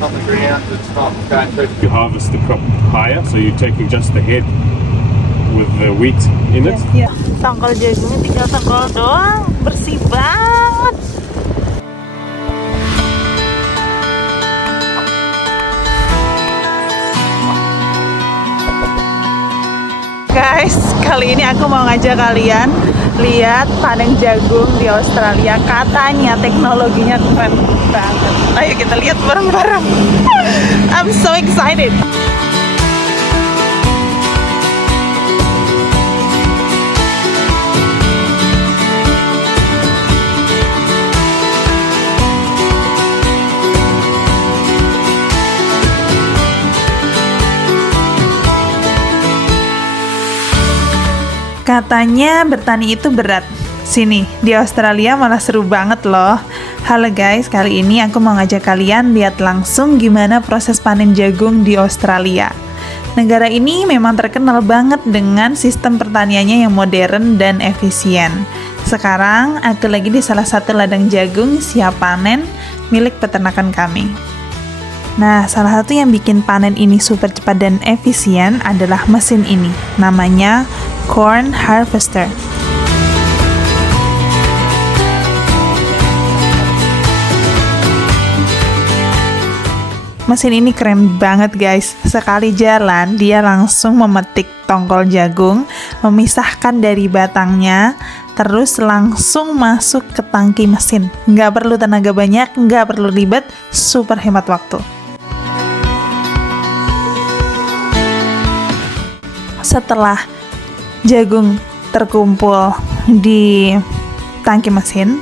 going on the ground, it's not going through. You harvest the crop higher, so you're taking just the head with the wheat in it. Iya. Tongkol jagungnya tinggal tongkol doang, bersih banget. Guys, kali ini aku mau ngajak kalian lihat panen jagung di Australia. Katanya teknologinya keren banget. Ayo kita lihat bareng-bareng. I'm so excited. Katanya bertani itu berat. Sini, di Australia malah seru banget loh. Halo guys, kali ini aku mau ngajak kalian lihat langsung gimana proses panen jagung di Australia. Negara ini memang terkenal banget dengan sistem pertaniannya yang modern dan efisien. Sekarang aku lagi di salah satu ladang jagung siap panen milik peternakan kami. Nah, salah satu yang bikin panen ini super cepat dan efisien adalah mesin ini. Namanya Corn Harvester. Mesin ini keren banget guys. Sekali jalan, dia langsung memetik tongkol jagung, memisahkan dari batangnya, terus langsung masuk ke tangki mesin. Nggak perlu tenaga banyak, nggak perlu ribet, super hemat waktu. Setelah jagung terkumpul di tangki mesin,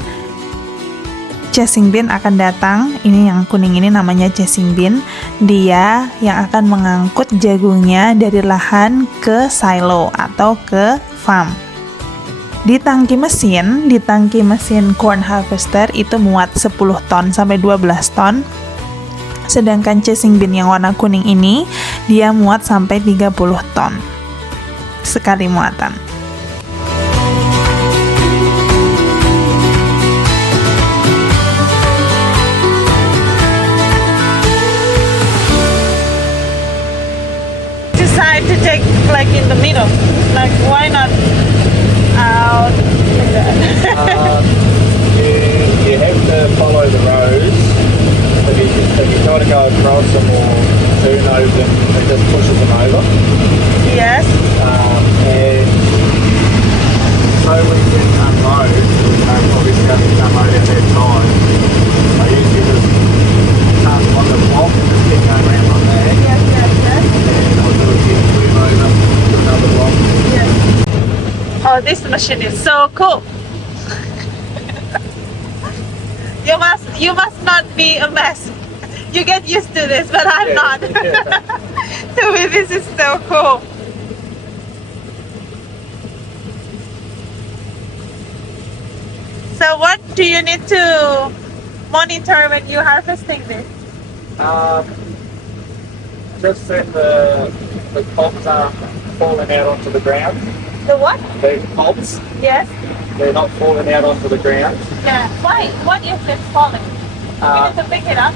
chasing bin akan datang. Ini yang kuning ini namanya chasing bin. Dia yang akan mengangkut jagungnya dari lahan ke silo atau ke farm. Di tangki mesin corn harvester itu muat 10 ton sampai 12 ton. Sedangkan chasing bin yang warna kuning ini dia muat sampai 30 ton sekali muatan. Decide to take like in the middle, like why not out like that? You have to follow the rows. If you try to go across them or turn over them, it just pushes them over. Yes. And so we can unload, obviously have to come over at that time. I usually just turn on the block and just keep going around like that. Yes. And I'll do it again, turn over to another block. Yes. Oh, this machine is so cool. You must not be a mess. You get used to this, but I'm not. To me, this is so cool. So what do you need to monitor when you're harvesting this? Just that the cobs aren't falling out onto the ground. The what? The cobs, Yes. they're not falling out onto the ground. Yeah. Why? What if it's falling? You need to pick it up.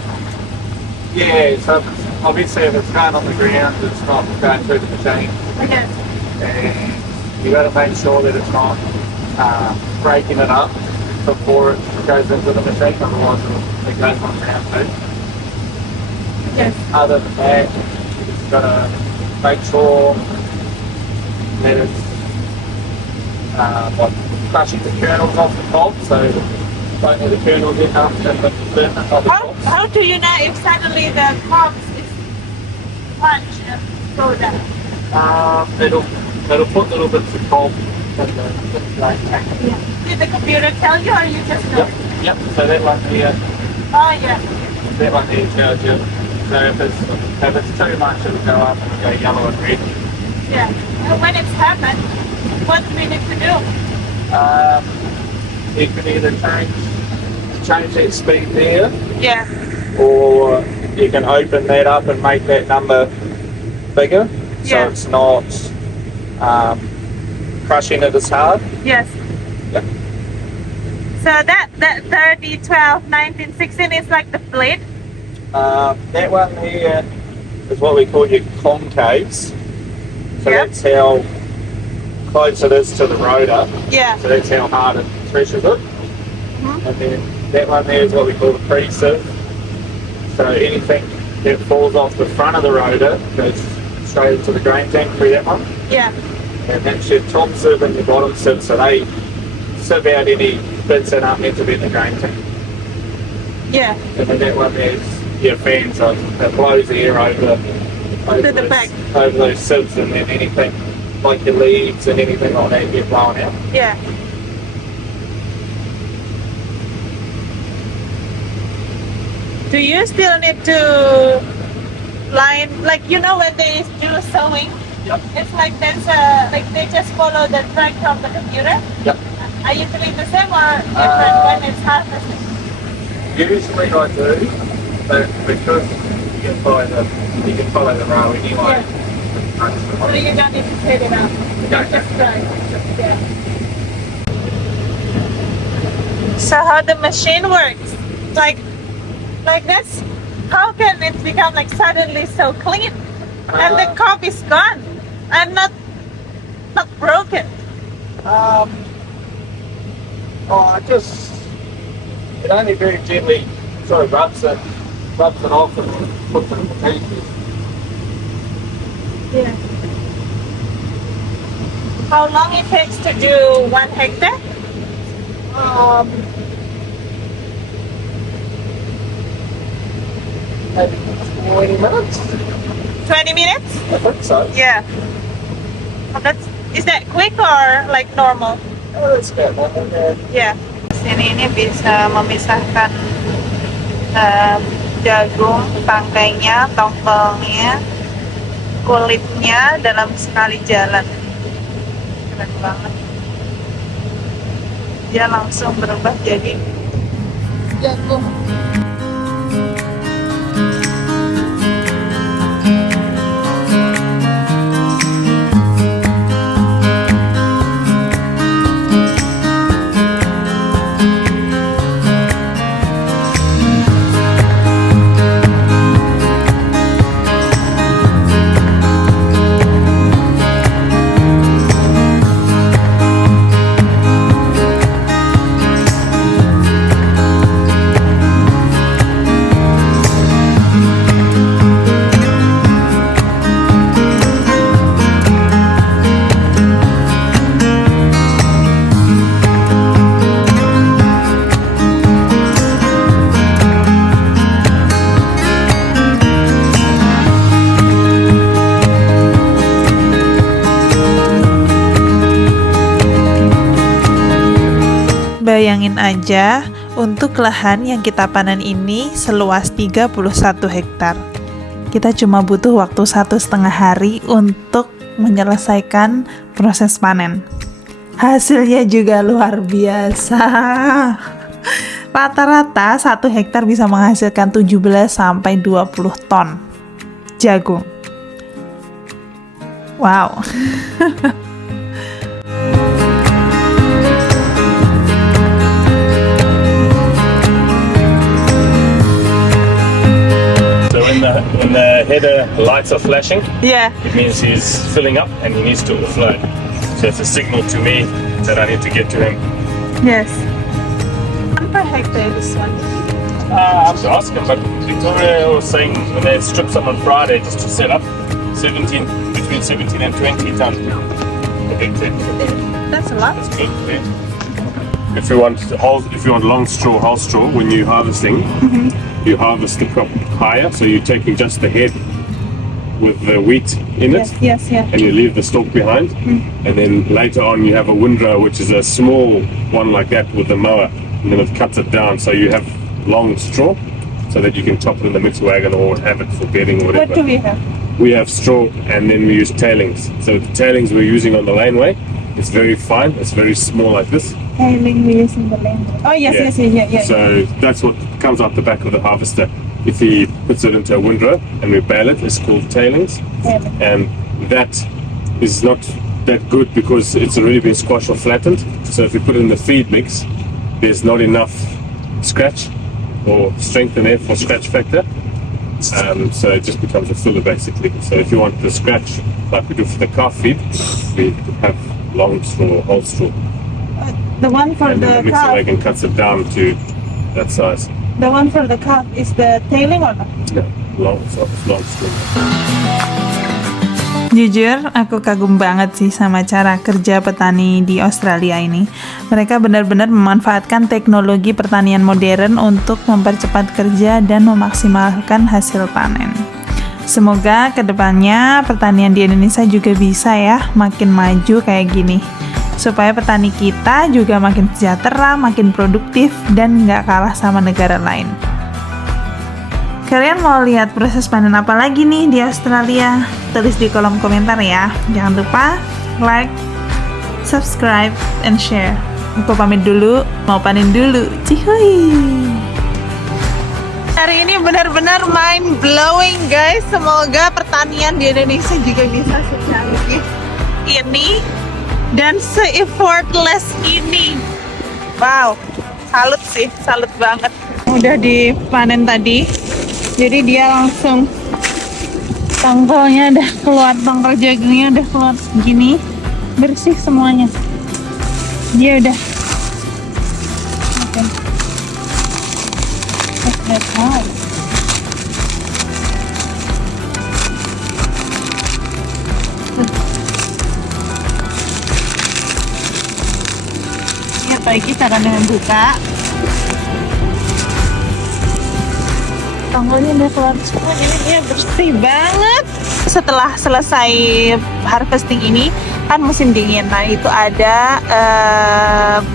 Yeah, so obviously if it's going on the ground, it's not going through the machine. Yes. And you got to make sure that it's not breaking it up before it goes into the machine, otherwise it goes on the ground too. Yes. Other than that, you just got to make sure that it's like crushing the kernels off the cob, so don't let the kernel get up and the ferment of the cobs. How do you know if suddenly the cobs is punch and go down? It'll put little bits of cob in the grain tank. Yeah. Did the computer tell you, or you just know? Yep. So that one here, Oh yeah. that one here tells you. So if it's too much, it'll go up and go yellow and red. Yeah. And when it's happened, what do we need to do? You can either change that speed there, Yeah. or you can open that up and make that number bigger, so Yeah. it's not crushing it as hard. Yes. Yep. So that 30, 12, 19, 16 is like the plate. That one there is what we call your concaves. So Yep. that's how close it is to the rotor. Yeah. So that's how hard it threshes it. And then that one there is what we call the pre-sieve. So anything that falls off the front of the rotor goes straight into the grain tank through that one. Yeah. And that's your top sieve and your bottom sieve. So they sieve out any bits that aren't meant to be in the grain tank. Yeah. And then that one there's your fan, so it blows air over the those, back. over those sieves, and then anything like your leaves and anything like that get blown out. Yeah. Do you still need to line, like, you know, when they do sewing? Yep. It's like there's a, like they just follow the track from the computer? Yep. Are you doing the same or different when it's harvesting? Usually I do, but because you can follow the row anyway. So you don't need to set it up. Okay. Just try. Yeah. So how the machine works? Like that's, how can it become like suddenly so clean? And the cup is gone and not broken. It only very gently sort of rubs it off and puts it in the tank. Yeah. How long it takes to do 1 hectare? Maybe 20 minutes? 20 minutes? I think so. Yeah. Oh, is that quick or like normal? Oh, that's about normal, yeah. Ya, sini ini bisa memisahkan jagung, tangkainya, tongkolnya, kulitnya dalam sekali jalan. Keren banget. Dia langsung berubah jadi jagung. Bayangin aja, untuk lahan yang kita panen ini seluas 31 hektar. Kita cuma butuh waktu 1,5 hari untuk menyelesaikan proses panen. Hasilnya juga luar biasa. Rata-rata 1 hektar bisa menghasilkan 17 sampai 20 ton jagung. Wow. When the header lights are flashing, Yeah. it means he's filling up and he needs to offload. So it's a signal to me that I need to get to him. Yes. Per hectare this one. I have to ask him, but Victoria was saying when they strip some on Friday just to set up, between 17 and 20 ton. A big thing. That's a lot. That's good. Yeah. If you want long straw, whole straw, when you're harvesting, you harvest the crop higher, so you're taking just the head with the wheat in it, Yes, yeah. and you leave the stalk behind. And then later on, you have a windrow, which is a small one like that with the mower, and then it cuts it down, so you have long straw, so that you can chop it in the mixer wagon or have it for bedding or whatever. What do we have? We have straw, and then we use tailings. So the tailings we're using on the laneway, it's very fine, it's very small like this. Tiling we use in the land. Oh, yes, yeah. So that's what comes out the back of the harvester. If he puts it into a windrow and we bale it, it's called tailings. Tailing. And that is not that good because it's already been squashed or flattened. So if you put it in the feed mix, there's not enough scratch or strength in there for scratch factor. So it just becomes a filler basically. So if you want the scratch, like we do for the calf feed, we have long straw, whole straw. The one for And then the the mixer calf, wagon cuts it down to that size. the one for the calf is the tailing or not? No, long straw. Jujur, aku kagum banget sih sama cara kerja petani di Australia ini. Mereka benar-benar memanfaatkan teknologi pertanian modern untuk mempercepat kerja dan memaksimalkan hasil panen. Semoga kedepannya pertanian di Indonesia juga bisa ya makin maju kayak gini. Supaya petani kita juga makin sejahtera, makin produktif, dan nggak kalah sama negara lain. Kalian mau lihat proses panen apa lagi nih di Australia? Tulis di kolom komentar ya. Jangan lupa like, subscribe, and share. Aku pamit dulu, mau panen dulu. Cihuy! Hari ini benar-benar mind blowing guys. Semoga pertanian di Indonesia juga bisa secanggih ini dan se-effortless ini. Wow, salut sih, salut banget. Udah dipanen tadi. Jadi dia langsung tangkalnya udah keluar, tangkal jagungnya udah keluar gini, bersih semuanya. Dia udah. Oke. That's nice. Ini apalagi cara dengan buka. Tanggalnya udah keluar semua, ini dia bersih banget. Setelah selesai harvesting ini kan musim dingin, nah itu ada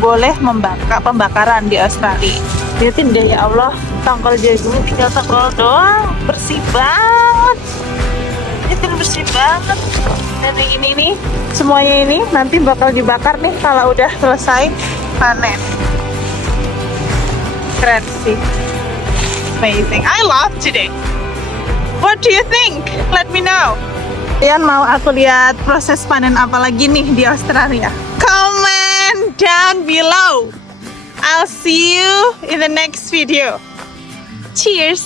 boleh pembakaran di Australia. Lihatin deh ya Allah, tanggal jagung tinggal tanggal doang, bersih banget. Itu bersih banget. Dan yang ini nih, semuanya ini nanti bakal dibakar nih kalau udah selesai panen. Keren sih. Amazing. I love today. What do you think? Let me know. Kalian mau aku lihat proses panen apa lagi nih di Australia? Comment down below. I'll see you in the next video. Cheers.